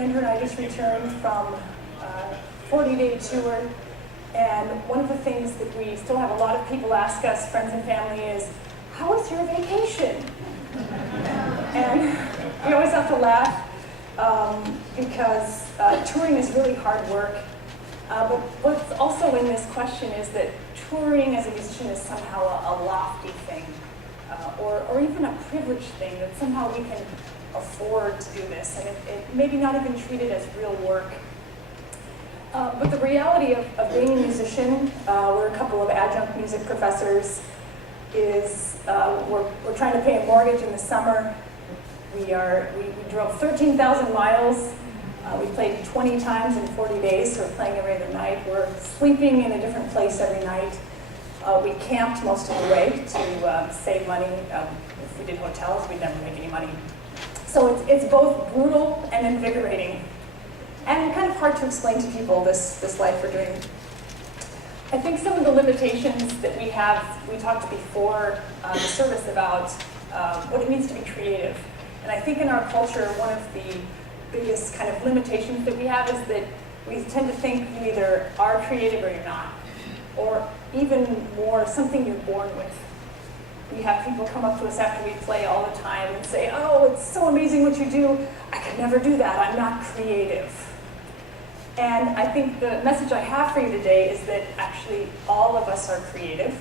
Andrew and I just returned from a 40-day tour, and one of the things that we still have a lot of people ask us, friends and family, is, how was your vacation? And we always have to laugh because touring is really hard work. But what's also in this question is that touring as a musician is somehow a lofty thing, or even a privileged thing, that somehow we can afford to do this, and it maybe not even treated as real work. But the reality of being a musician, we're a couple of adjunct music professors, is we're trying to pay a mortgage in the summer. We drove 13,000 miles. We played 20 times in 40 days, so we're playing every other night. We're sleeping in a different place every night. We camped most of the way to save money. If we did hotels, we'd never make any money. So it's both brutal and invigorating, and kind of hard to explain to people this life we're doing. I think some of the limitations that we have, we talked before the service about what it means to be creative. And I think in our culture, one of the biggest kind of limitations that we have is that we tend to think you either are creative or you're not, or even more, something you're born with. We have people come up to us after we play all the time and say, oh, it's so amazing what you do. I could never do that. I'm not creative. And I think the message I have for you today is that actually all of us are creative.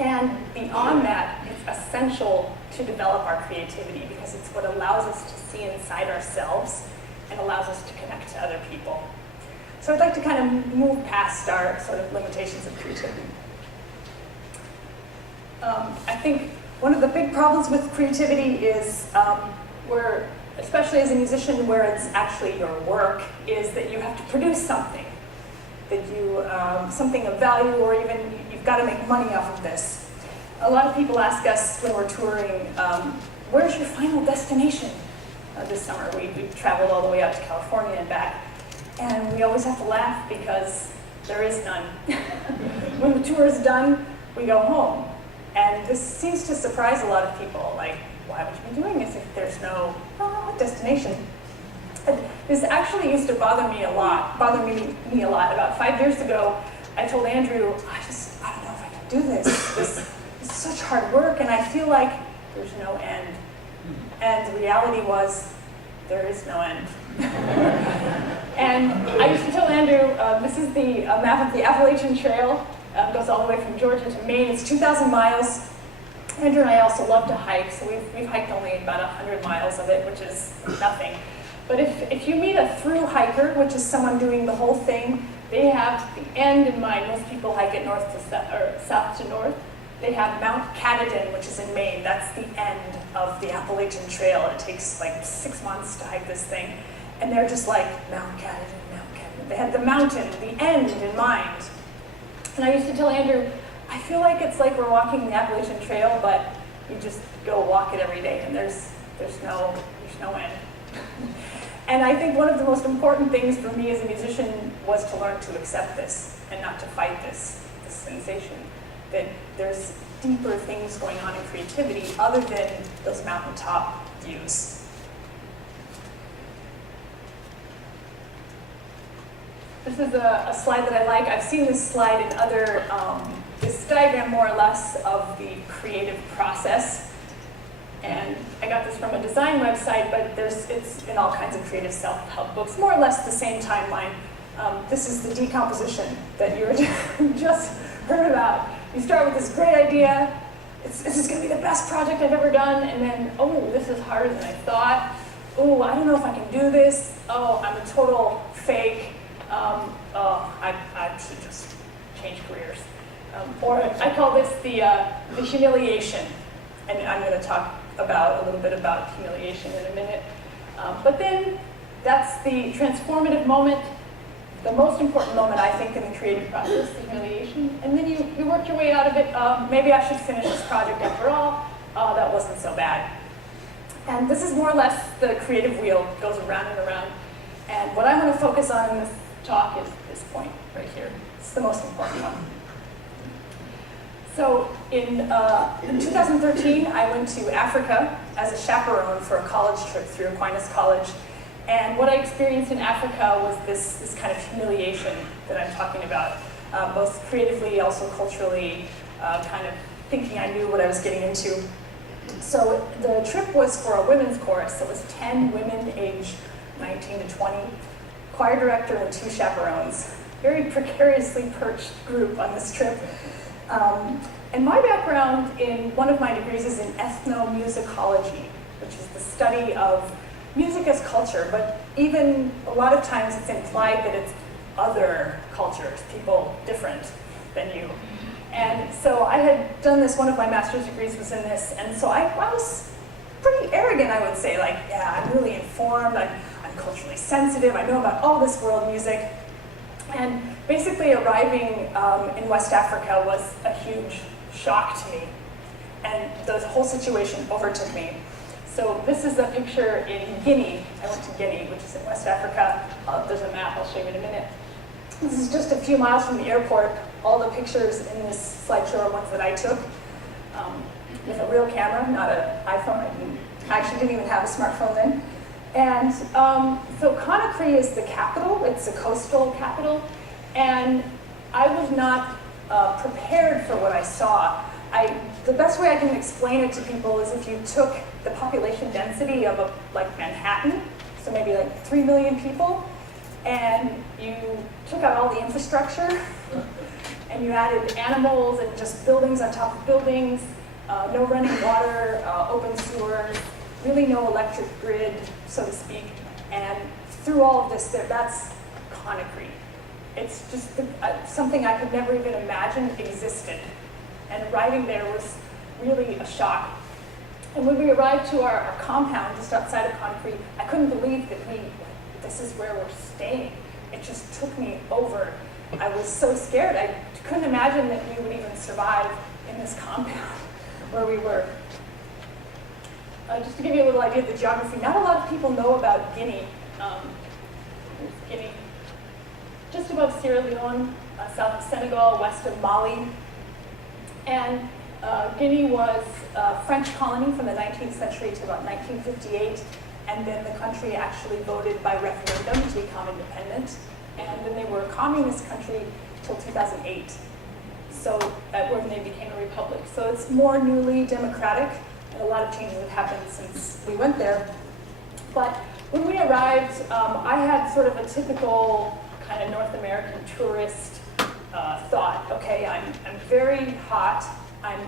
And beyond that, it's essential to develop our creativity because it's what allows us to see inside ourselves and allows us to connect to other people. So I'd like to kind of move past our sort of limitations of creativity. I think one of the big problems with creativity is where, especially as a musician, where it's actually your work, is that you have to produce something, that you, something of value, or even you've got to make money off of this. A lot of people ask us when we're touring, where's your final destination? This summer we traveled all the way out to California and back, and we always have to laugh because there is none. When the tour is done, we go home. And this seems to surprise a lot of people, like, why would you be doing this if there's no destination? And this actually used to bother me a lot. About 5 years ago, I told Andrew, I don't know if I can do this. This is such hard work, and I feel like there's no end. And the reality was, there is no end. And I used to tell Andrew, this is the map of the Appalachian Trail. Goes all the way from Georgia to Maine. It's 2,000 miles. Andrew and I also love to hike, so we've hiked only about 100 miles of it, which is nothing. But if you meet a through hiker, which is someone doing the whole thing, they have the end in mind. Most people hike it north to south, or south to north. They have Mount Katahdin, which is in Maine. That's the end of the Appalachian Trail. It takes like 6 months to hike this thing. And they're just like, Mount Katahdin, Mount Katahdin. They had the mountain, the end in mind. And I used to tell Andrew, I feel like it's like we're walking the Appalachian Trail, but you just go walk it every day, and there's no end. And I think one of the most important things for me as a musician was to learn to accept this and not to fight this sensation, that there's deeper things going on in creativity other than those mountaintop views. This is a slide that I like. I've seen this slide in other, this diagram more or less of the creative process. And I got this from a design website, but it's in all kinds of creative self-help books, more or less the same timeline. This is the decomposition that you just heard about. You start with this great idea. This is going to be the best project I've ever done. And then, oh, this is harder than I thought. Oh, I don't know if I can do this. Oh, I'm a total fake. I should just change careers. Or I call this the humiliation. And I'm going to talk a little bit about humiliation in a minute. But then that's the transformative moment, the most important moment, I think, in the creative process, the humiliation. And then you work your way out of it. Maybe I should finish this project after all. Oh, that wasn't so bad. And this is more or less the creative wheel, goes around and around. And what I'm going to focus on in this talk is this point right here. It's the most important one. So in 2013, I went to Africa as a chaperone for a college trip through Aquinas College. And what I experienced in Africa was this kind of humiliation that I'm talking about, both creatively, also culturally, kind of thinking I knew what I was getting into. So the trip was for a women's chorus. It was 10 women aged 19 to 20, choir director and 2 chaperones. Very precariously perched group on this trip. And my background in one of my degrees is in ethnomusicology, which is the study of music as culture, but even a lot of times it's implied that it's other cultures, people different than you. And so I had done this, one of my master's degrees was in this, and so I was pretty arrogant, I would say, like, yeah, I'm really informed, I'm culturally sensitive, I know about all this world music. And basically arriving in West Africa was a huge shock to me. And the whole situation overtook me. So this is a picture in Guinea. I went to Guinea, which is in West Africa. There's a map, I'll show you in a minute. This is just a few miles from the airport. All the pictures in this slideshow are ones that I took with a real camera, not an iPhone. I actually didn't even have a smartphone then. And so Conakry is the capital. It's a coastal capital. And I was not prepared for what I saw. The best way I can explain it to people is if you took the population density of like Manhattan, so maybe like 3 million people, and you took out all the infrastructure, and you added animals and just buildings on top of buildings, no running water, open sewers, really no electric grid, so to speak, and through all of this, that's Conakry. It's just something I could never even imagine existed. And arriving there was really a shock. And when we arrived to our compound just outside of Conakry, I couldn't believe that this is where we're staying. It just took me over. I was so scared. I couldn't imagine that we would even survive in this compound where we were. Just to give you a little idea of the geography, not a lot of people know about Guinea. Guinea, just above Sierra Leone, south of Senegal, west of Mali. And Guinea was a French colony from the 19th century to about 1958, and then the country actually voted by referendum to become independent. And then they were a communist country until 2008. So when they became a republic. So it's more newly democratic, and a lot of changes have happened since we went there. But when we arrived, I had sort of a typical kind of North American tourist thought, okay, I'm very hot, I'm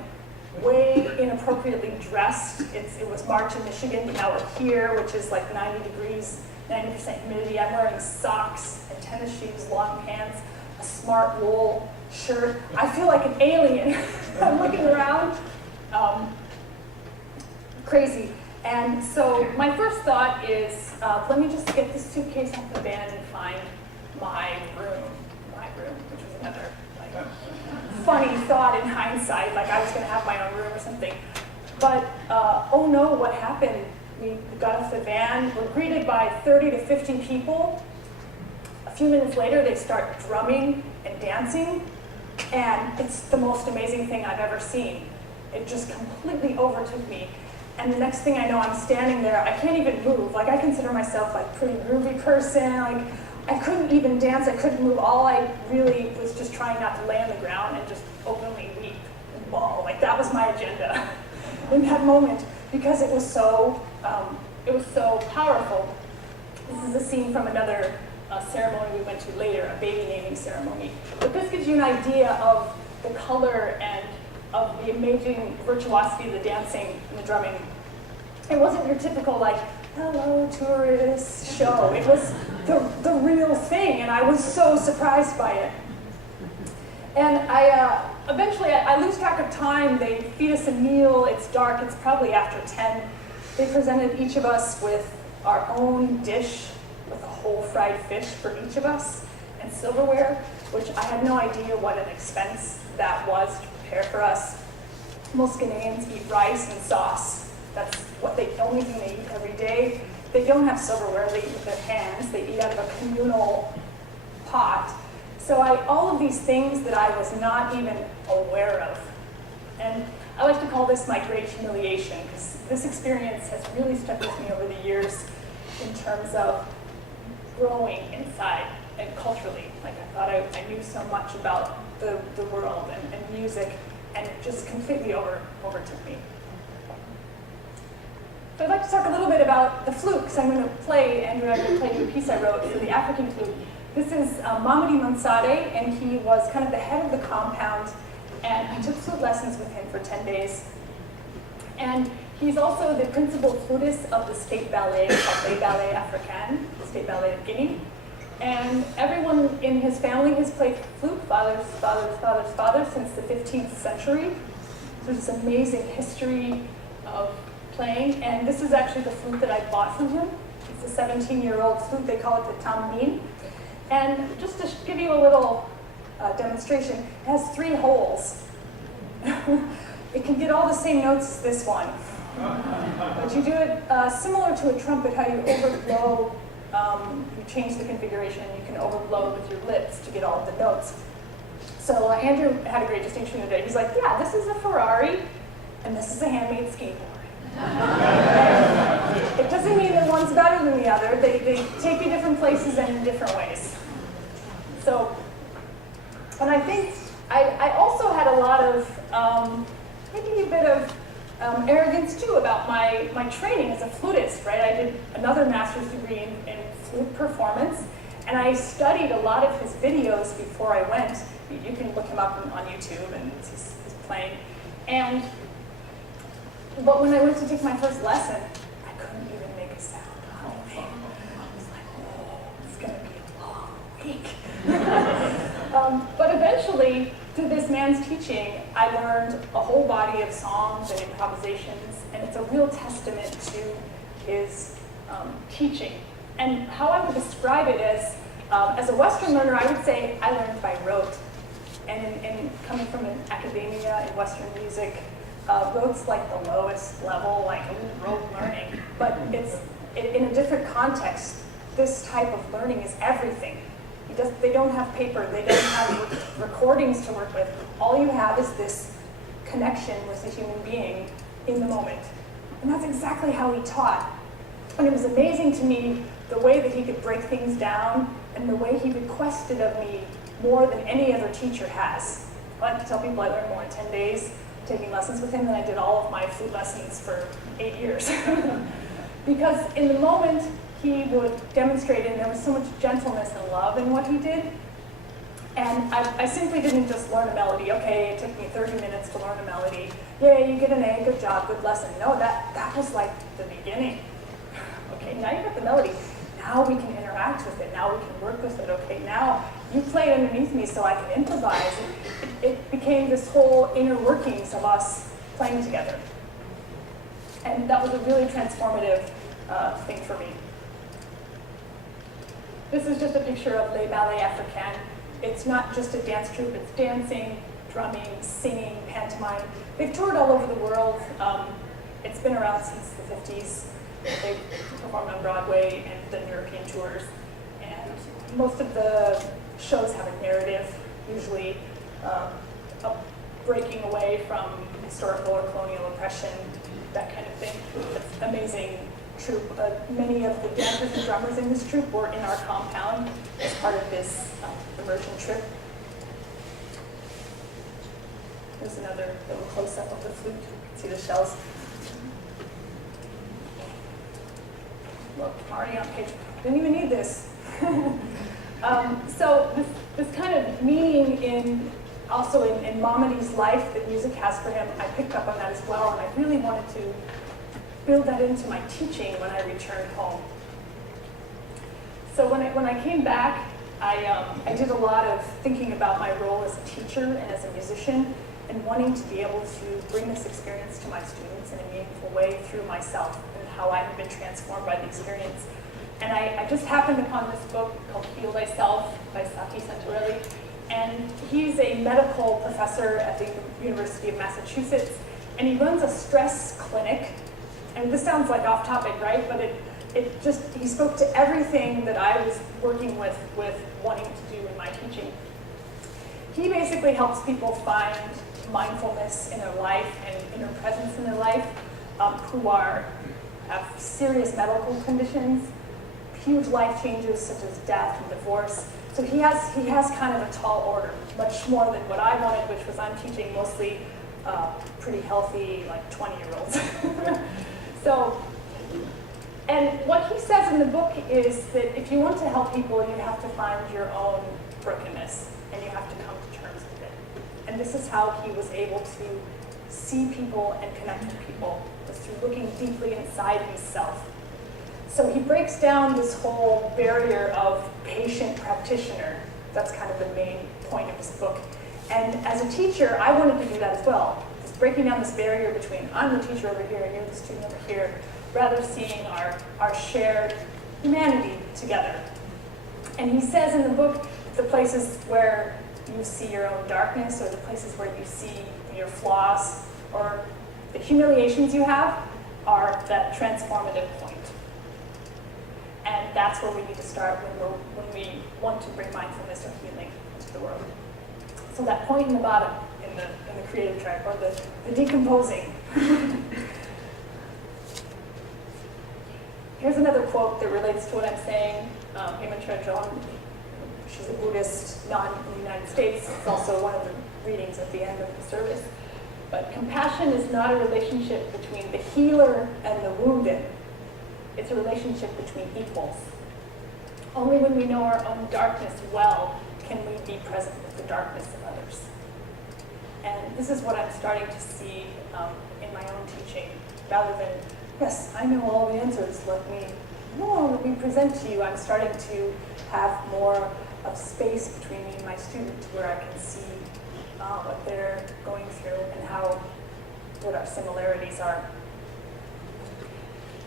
way inappropriately dressed. It was March in Michigan, but now we're here, which is like 90 degrees, 90% humidity. I'm wearing socks and tennis shoes, long pants, a smart wool shirt. I feel like an alien. I'm looking around, crazy. And so my first thought is, let me just get this suitcase off the van and find my room, which was another funny thought in hindsight, like I was going to have my own room or something. But oh no, what happened? We got off the van, we're greeted by 30 to 50 people. A few minutes later, they start drumming and dancing, and it's the most amazing thing I've ever seen. It just completely overtook me. And the next thing I know, I'm standing there, I can't even move. Like, I consider myself like a pretty groovy person. Like, I couldn't even dance, I couldn't move. All I really was just trying not to lay on the ground and just openly weep and bawl. Like, that was my agenda in that moment, because it was so powerful. This is a scene from another ceremony we went to later, a baby naming ceremony. But this gives you an idea of the color and of the amazing virtuosity of the dancing and the drumming. It wasn't your typical, like, hello, tourist show. It was the real thing, and I was so surprised by it. And eventually I lose track of time. They feed us a meal. It's dark. It's probably after 10. They presented each of us with our own dish with a whole fried fish for each of us and silverware, which I had no idea what an expense that was to prepare for us. Most Ghanaians eat rice and sauce. That's the only thing they eat every day. They don't have silverware, they eat with their hands. They eat out of a communal pot. So all of these things that I was not even aware of. And I like to call this my great humiliation, because this experience has really stuck with me over the years in terms of growing inside and culturally. Like I thought I knew so much about the world and music, and it just completely overtook me. So I'd like to talk a little bit about the flute, because I'm going to play, Andrew, I'm going to play you a piece I wrote for the African flute. This is Mamadi Mansade, and he was kind of the head of the compound, and I took flute lessons with him for 10 days. And he's also the principal flutist of the state ballet called Le Ballet Africain, the state ballet of Guinea. And everyone in his family has played flute, fathers since the 15th century. There's this amazing history of playing, and this is actually the flute that I bought from him. It's a 17-year-old flute, they call it the tambin. And just to give you a little demonstration, it has 3 holes. It can get all the same notes as this one. But you do it similar to a trumpet, how you overblow, you change the configuration, you can overblow with your lips to get all of the notes. So Andrew had a great distinction today. He's like, yeah, this is a Ferrari, and this is a handmade skateboard. It doesn't mean that one's better than the other. They take you different places and in different ways. So, and I think I also had a lot of, maybe a bit of arrogance too about my training as a flutist, right? I did another master's degree in flute performance, and I studied a lot of his videos before I went. You can look him up on YouTube, and he's playing. But when I went to take my first lesson, I couldn't even make a sound out of it. I was like, oh, it's going to be a long week. But eventually, through this man's teaching, I learned a whole body of songs and improvisations, and it's a real testament to his teaching. And how I would describe it as a Western learner, I would say I learned by rote. And in coming from an academia in Western music, rote's like the lowest level, like rote learning. But it's in a different context. This type of learning is everything. They don't have paper, they don't have recordings to work with. All you have is this connection with a human being in the moment. And that's exactly how he taught. And it was amazing to me the way that he could break things down and the way he requested of me more than any other teacher has. I like to tell people I learned more in 10 days taking lessons with him than I did all of my flute lessons for 8 years. Because in the moment, he would demonstrate, and there was so much gentleness and love in what he did. And I simply didn't just learn a melody. Okay, it took me 30 minutes to learn a melody. Yay, you get an A, good job, good lesson. No, that was like the beginning. Okay, now you got the melody. Now we can interact with it. Now we can work with it. Okay, now you play underneath me so I can improvise. It became this whole inner workings of us playing together. And that was a really transformative thing for me. This is just a picture of Le Ballet Africain. It's not just a dance troupe, it's dancing, drumming, singing, pantomime. They've toured all over the world. It's been around since the 50s. They performed on Broadway and done European tours. And most of the shows have a narrative, usually a breaking away from historical or colonial oppression, that kind of thing. It's amazing troupe. Many of the dancers and drummers in this troupe were in our compound as part of this immersion trip. There's another little close-up of the flute. You can see the shells. Look, already on page. Didn't even need this. So this kind of meaning in also in Mamadi's life that music has for him, I picked up on that as well, and I really wanted to build that into my teaching when I returned home. So when I came back, I did a lot of thinking about my role as a teacher and as a musician, and wanting to be able to bring this experience to my students in a meaningful way through myself and how I have been transformed by the experience. And I just happened upon this book called Heal Thyself by Saki Santorelli, and he's a medical professor at the University of Massachusetts, and he runs a stress clinic. And this sounds like off topic, right? But he spoke to everything that I was working with wanting to do in my teaching. He basically helps people find mindfulness in their life and inner presence in their life, who have serious medical conditions, huge life changes such as death and divorce. So he has kind of a tall order, much more than what I wanted, which was I'm teaching mostly pretty healthy, like 20-year-olds. So, and what he says in the book is that if you want to help people, you have to find your own brokenness, and you have to come to terms with it. And this is how he was able to see people and connect to people, was through looking deeply inside himself. So he breaks down this whole barrier of patient-practitioner. That's kind of the main point of his book. And as a teacher, I wanted to do that as well. Just breaking down this barrier between I'm the teacher over here and you're the student over here, rather seeing our shared humanity together. And he says in the book, the places where you see your own darkness, or the places where you see your flaws, or the humiliations you have, are that transformative point. And that's where we need to start when we want to bring mindfulness or healing into the world. So that point in the bottom, in the creative track, or the decomposing. Here's another quote that relates to what I'm saying. Hema Chögyam, she's a Buddhist, not in the United States. It's also one of the readings at the end of the service. But compassion is not a relationship between the healer and the wounded. It's a relationship between equals. Only when we know our own darkness well can we be present with the darkness of others. And this is what I'm starting to see in my own teaching. Rather than, yes, I know all the answers, let me present to you, I'm starting to have more of space between me and my students where I can see what they're going through and what our similarities are.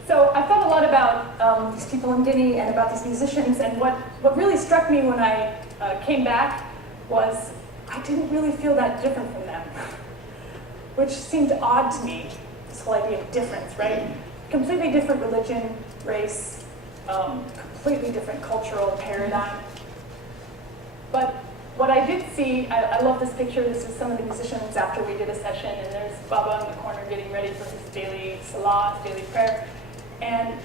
So I thought a lot about these people in Guinea and about these musicians, and what really struck me when I came back was I didn't really feel that different from them, which seemed odd to me, this whole idea of difference, right? Completely different religion, race, completely different cultural paradigm. But what I did see, I love this picture. This is some of the musicians after we did a session, and there's Baba in the corner getting ready for his daily salah, daily prayer. And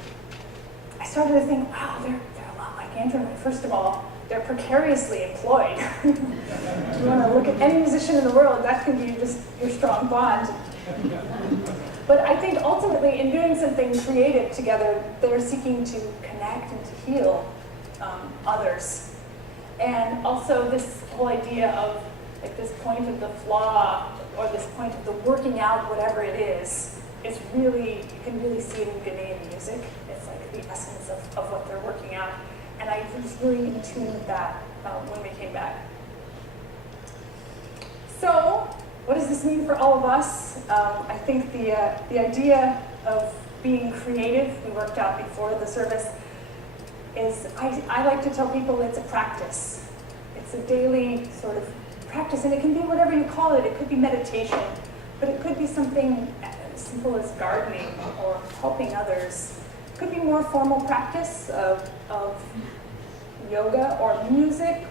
I started to think, wow, they're a lot like Andrew and I. First of all, they're precariously employed. If you want to look at any musician in the world, that can be just your strong bond. But I think ultimately, in doing something creative together, they're seeking to connect and to heal others. And also this whole idea of like this point of the flaw, or this point of the working out whatever it is really, you can really see it in Ghanaian music. It's like the essence of what they're working out. And I was really in tune with that when we came back. So, what does this mean for all of us? I think the idea of being creative, we worked out before the service, is I like to tell people it's a practice. It's a daily sort of practice, and it can be whatever you call it. It could be meditation, but it could be something as simple as gardening or helping others. It could be more formal practice of yoga or music.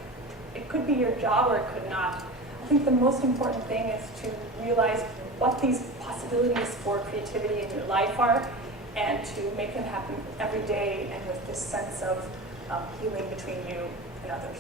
It could be your job, or it could not. I think the most important thing is to realize what these possibilities for creativity in your life are, and to make them happen every day, and with this sense of healing between you and others.